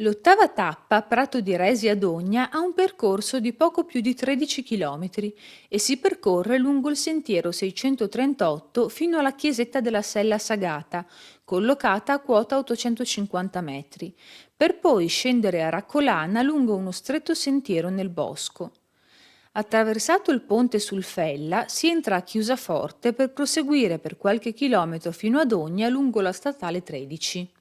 L'ottava tappa, Prato di Resi ad Ogna, ha un percorso di poco più di 13 km e si percorre lungo il sentiero 638 fino alla chiesetta della Sella Sagata, collocata a quota 850 metri, per poi scendere a Raccolana lungo uno stretto sentiero nel bosco. Attraversato il ponte sul Fella, si entra a Chiusaforte per proseguire per qualche chilometro fino ad Ogna lungo la statale 13.